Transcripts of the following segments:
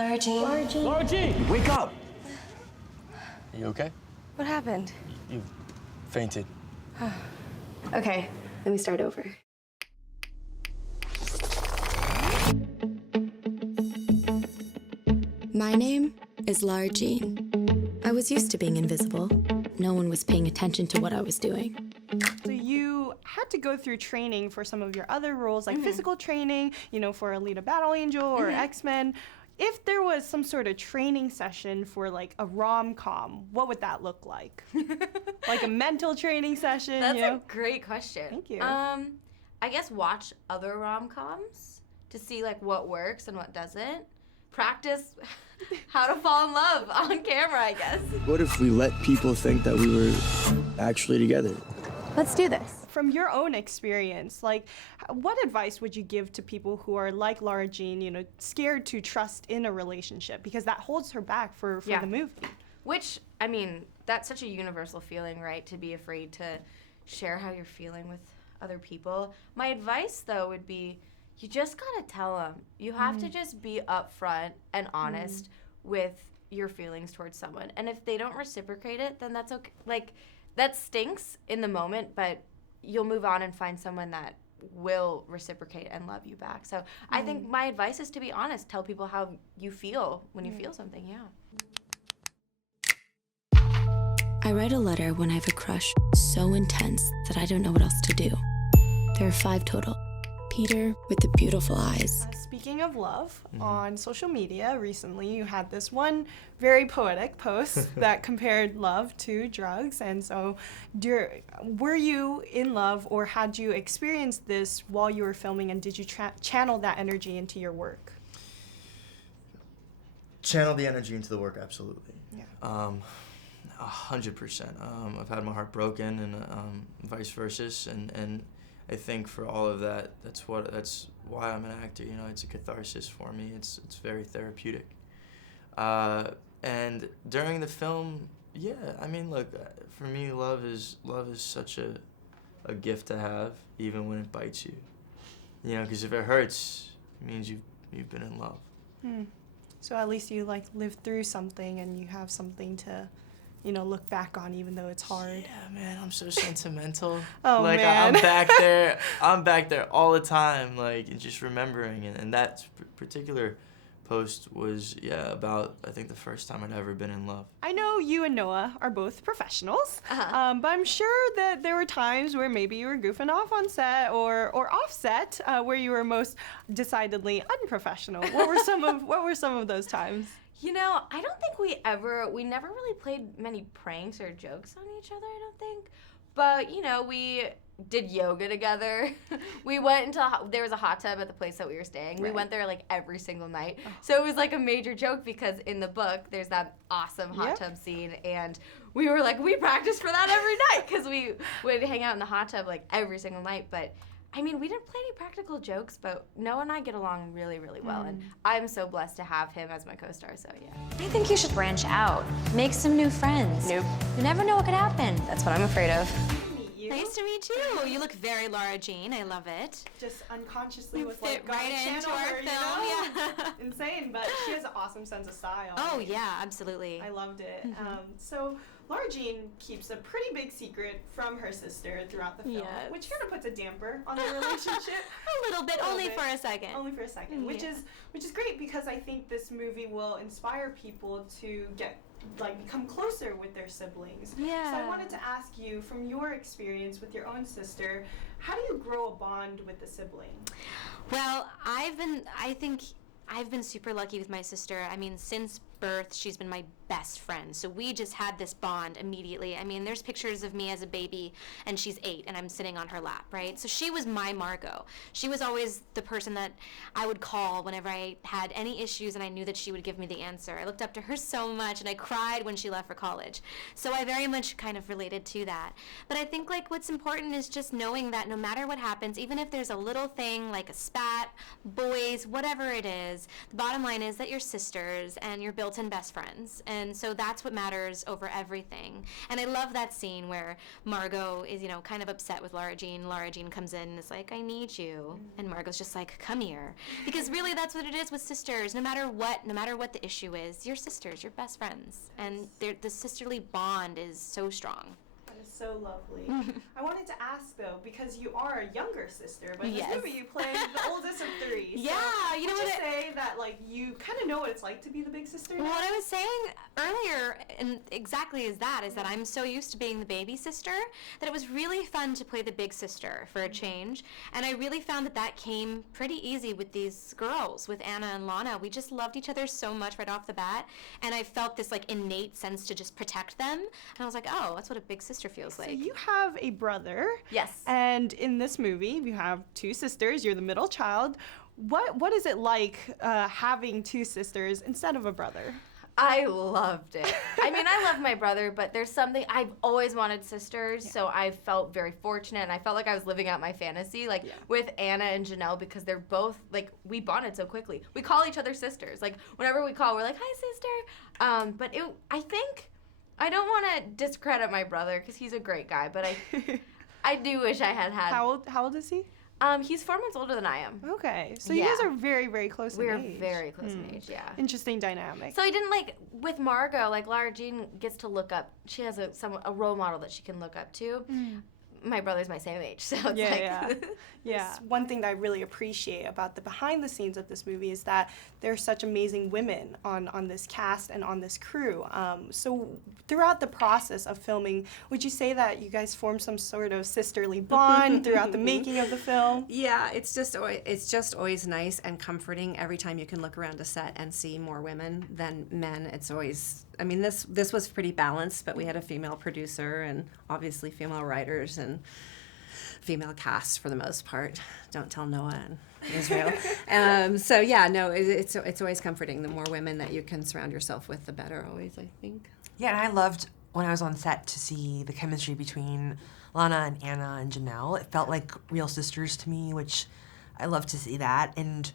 Lara Jean. Lara Jean. Lara Jean! Wake up! Are you okay? What happened? You fainted. Okay, let me start over. My name is Lara Jean. I was used to being invisible. No one was paying attention to what I was doing. So you had to go through training for some of your other roles, like physical training, you know, for Alita Battle Angel or X-Men. If there was some sort of training session for like a rom-com, what would that look like? Like a mental training session? That's you know? a great question. Thank you. I guess watch other rom-coms to see like what works and what doesn't. Practice how to fall in love on camera, I guess. What if we let people think that we were actually together? Let's do this. From your own experience, like, what advice would you give to people who are like Lara Jean, you know, scared to trust in a relationship because that holds her back for the movie? Which, I mean, that's such a universal feeling, right? To be afraid to share how you're feeling with other people. My advice, though, would be you just gotta tell them. You have to just be upfront and honest with your feelings towards someone. And if they don't reciprocate it, then that's okay. Like, that stinks in the moment, but you'll move on and find someone that will reciprocate and love you back. So I think my advice is to be honest. Tell people how you feel when you feel something, I write a letter when I have a crush so intense that I don't know what else to do. There are 5 total. Peter with the beautiful eyes. Speaking of love, on social media recently you had this one very poetic post that compared love to drugs. And so were you in love, or had you experienced this while you were filming, and did you channel that energy into your work? Channel the energy into the work, absolutely. Yeah. 100%. I've had my heart broken, and vice versa, and I think for all of that, that's why I'm an actor. You know, it's a catharsis for me. It's very therapeutic. And during the film, yeah, I mean, look, for me, love is such a gift to have, even when it bites you. You know, because if it hurts, it means you've been in love. So at least you like lived through something, and you have something to, you know, look back on, even though it's hard. Yeah, man, I'm so sentimental. Oh, like, man. I'm back there all the time, like, and just remembering. And that particular post was, about, I think, the first time I'd ever been in love. I know you and Noah are both professionals, but I'm sure that there were times where maybe you were goofing off on set or off set, where you were most decidedly unprofessional. What were some of those times? You know, I don't think we never really played many pranks or jokes on each other, I don't think. But, you know, we did yoga together. We went into, there was a hot tub at the place that we were staying. Right. We went there like every single night. So it was like a major joke because in the book, there's that awesome hot tub scene. And we were like, we practiced for that every night because we would hang out in the hot tub like every single night. But I mean, we didn't play any practical jokes, but Noah and I get along really, really well. And I'm so blessed to have him as my co-star, so yeah. I think you should branch out. Make some new friends. Nope. You never know what could happen. That's what I'm afraid of. Nice to meet you. You look very Lara Jean. I love it. Just unconsciously was fit like, gotta right into channel our her, you film, know? yeah. Insane, but she has an awesome sense of style. Oh, yeah, absolutely. I loved it. So Lara Jean keeps a pretty big secret from her sister throughout the film, Yes. which kind of puts a damper on the relationship. A little bit, only for a second. Only for a second, which is great because I think this movie will inspire people to become closer with their siblings. Yeah. So I wanted to ask you, from your experience with your own sister, how do you grow a bond with a sibling? Well, I think I've been super lucky with my sister. I mean, since birth, she's been my best friend. So we just had this bond immediately. I mean, there's pictures of me as a baby, and she's 8, and I'm sitting on her lap, right? So she was my Margot. She was always the person that I would call whenever I had any issues, and I knew that she would give me the answer. I looked up to her so much, and I cried when she left for college. So I very much kind of related to that. But I think, like, what's important is just knowing that no matter what happens, even if there's a little thing like a spat, boys, whatever it is, the bottom line is that you're sisters, and you're building built-in best friends, and so that's what matters over everything. And I love that scene where Margot is, kind of upset with Lara Jean. Lara Jean comes in and is like, I need you. And Margot's just like, come here. Because really that's what it is with sisters. No matter what the issue is, you're sisters, you're best friends. And the sisterly bond is so strong. That is so lovely. I wanted to ask though, because you are a younger sister, but in this Yes. movie you play the oldest of three. Yeah, so you know would what you say that like you kind of know what it's like to be the big sister? Well, now? what I was saying earlier, and exactly is that I'm so used to being the baby sister that it was really fun to play the big sister for a change. And I really found that came pretty easy with these girls, with Anna and Lana. We just loved each other so much right off the bat. And I felt this like innate sense to just protect them. And I was like, oh, that's what a big sister feels like. So you have a brother. Yes. And in this movie, you have two sisters. You're the middle child. What is it like having two sisters instead of a brother? I loved it. I mean, I love my brother, but there's something, I've always wanted sisters, so I felt very fortunate, and I felt like I was living out my fantasy, with Anna and Janel, because they're both, we bonded so quickly. We call each other sisters. Whenever we call, we're like, hi, sister. But I think, I don't want to discredit my brother, because he's a great guy, but I do wish I had. How old is he? He's 4 months older than I am. Okay, so you guys are very, very close in age. We're very close in age, yeah. Interesting dynamic. So I didn't with Margot, Lara Jean gets to look up. She has a role model that she can look up to. My brother's my same age, so it's Yeah. One thing that I really appreciate about the behind the scenes of this movie is that there's such amazing women on this cast and on this crew. So throughout the process of filming, would you say that you guys formed some sort of sisterly bond throughout the making of the film? Yeah, it's just always nice and comforting every time you can look around a set and see more women than men. It's always, I mean, this was pretty balanced, but we had a female producer and obviously female writers and female cast for the most part. Don't tell Noah and Israel. So yeah, no, it's always comforting. The more women that you can surround yourself with, the better always, I think. Yeah, and I loved when I was on set to see the chemistry between Lana and Anna and Janel. It felt like real sisters to me, which I love to see that. And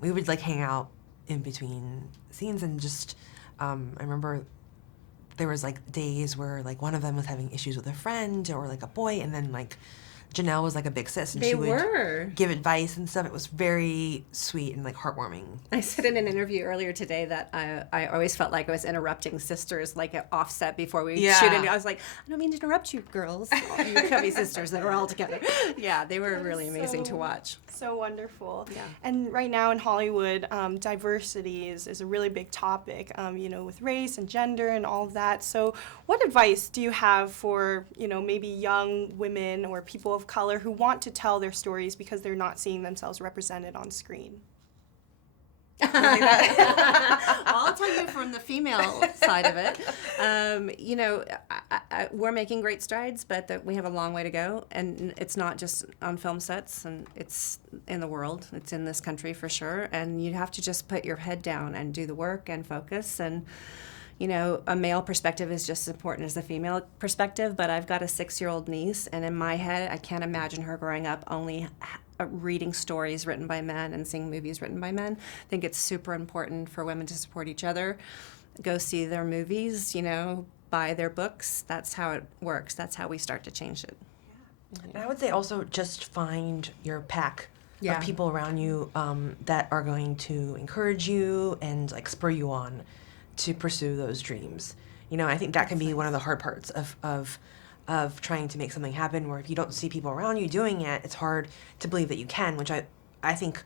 we would hang out in between scenes and just, I remember there was days where one of them was having issues with a friend or a boy, and then Janel was a big sis, and she would give advice and stuff. It was very sweet and heartwarming. I said in an interview earlier today that I always felt like I was interrupting sisters at offset before we shoot it. I was like, I don't mean to interrupt you girls, you cubby sisters that were all together. Yeah, they were really amazing to watch. So wonderful. Yeah. And right now in Hollywood, diversity is a really big topic, with race and gender and all of that. So what advice do you have for, maybe young women or people of color who want to tell their stories because they're not seeing themselves represented on screen? I'll tell you from the female side of it. We're making great strides, but we have a long way to go. And it's not just on film sets, and it's in the world. It's in this country for sure. And you have to just put your head down and do the work and focus. And, a male perspective is just as important as the female perspective. But I've got a 6-year-old niece, and in my head, I can't imagine her growing up only reading stories written by men and seeing movies written by men. I think it's super important for women to support each other, go see their movies, buy their books. That's how it works. That's how we start to change it. And I would say also just find your pack Yeah. of people around you that are going to encourage you and spur you on to pursue those dreams. I think that can be one of the hard parts of trying to make something happen, where if you don't see people around you doing it, it's hard to believe that you can, which I think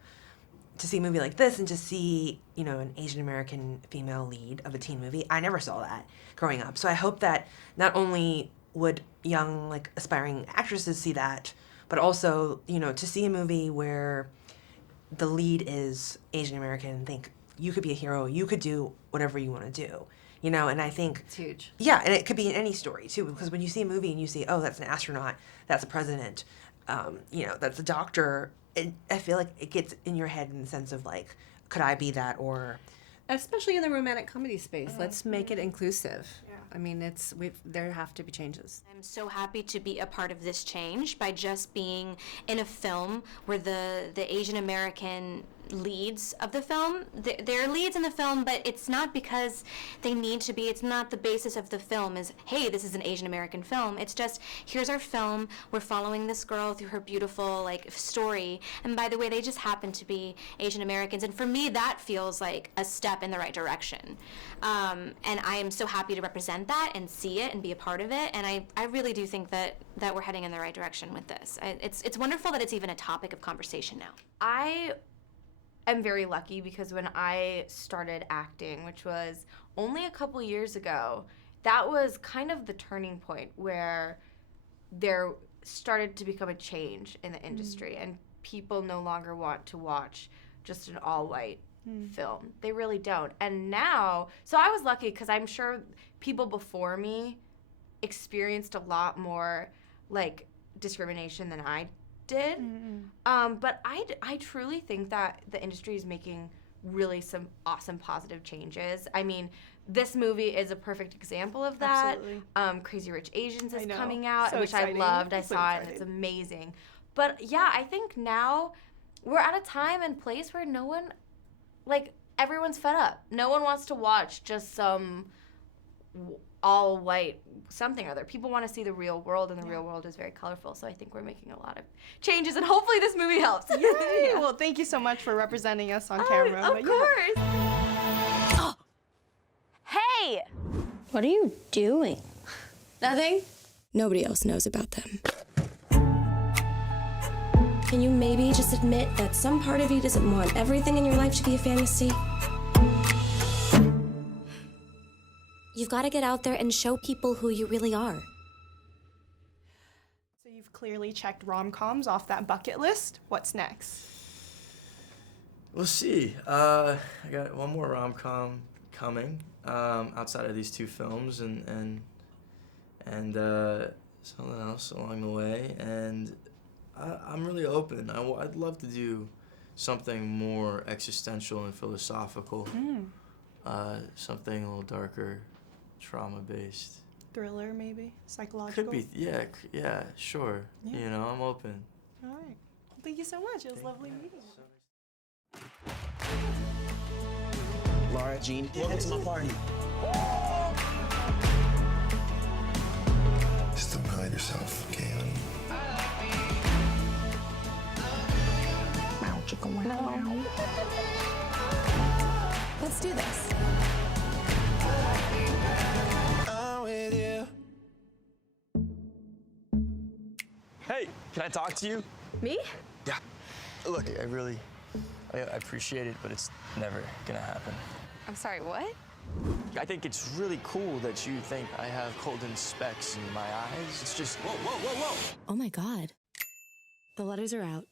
to see a movie like this and to see, an Asian American female lead of a teen movie, I never saw that growing up. So I hope that not only would young, aspiring actresses see that, but also, to see a movie where the lead is Asian American and think, you could be a hero, you could do whatever you want to do. And I think It's huge. Yeah, and it could be in any story too, because when you see a movie and you see, oh, that's an astronaut, that's a president, that's a doctor, I feel like it gets in your head in the sense of could I be that? Or Especially in the romantic comedy space, let's make it inclusive. Yeah. I mean, there have to be changes. I'm so happy to be a part of this change by just being in a film where the Asian American leads of the film. They're leads in the film, but it's not because they need to be. It's not the basis of the film is, hey, this is an Asian American film. It's just, here's our film. We're following this girl through her beautiful, like, story. And by the way, they just happen to be Asian Americans. And for me, that feels like a step in the right direction. And I am so happy to represent that and see it and be a part of it. And I really do think that we're heading in the right direction with this. It's wonderful that it's even a topic of conversation now. I am very lucky because when I started acting, which was only a couple years ago, that was kind of the turning point where there started to become a change in the industry, and people no longer want to watch just an all-white film. They really don't. And now, so I was lucky because I'm sure people before me experienced a lot more like discrimination than I did. But I truly think that the industry is making really some awesome positive changes. I mean, this movie is a perfect example of that. Absolutely. Crazy Rich Asians is coming out, So which exciting. I loved. I So saw it and excited. it's amazing. But yeah, I think now we're at a time and place where no one, like, everyone's fed up. No one wants to watch just some all white something or other. People want to see the real world, and the real world is very colorful. So I think we're making a lot of changes, and hopefully this movie helps. Yay! Well, thank you so much for representing us on camera. Of But course. Hey! What are you doing? Nothing. Nobody else knows about them. Can you maybe just admit that some part of you doesn't want everything in your life to be a fantasy? You've got to get out there and show people who you really are. So you've clearly checked rom-coms off that bucket list. What's next? We'll see. I got one more rom-com coming outside of these two films, and something else along the way. And I'm really open. I'd love to do something more existential and philosophical, something a little darker, trauma-based. Thriller, maybe? Psychological? Could be, yeah, sure. Yeah. You know, I'm open. All right. Well, thank you so much. It was lovely meeting you. Laura, Jean, welcome to my party. Just don't hide yourself, okay, honey? Let's do this. I'm with you. Hey, can I talk to you? Me? Yeah. Look, I appreciate it, but it's never gonna happen. I'm sorry, what? I think it's really cool that you think I have golden specks in my eyes. It's just, whoa. Oh my God. The letters are out.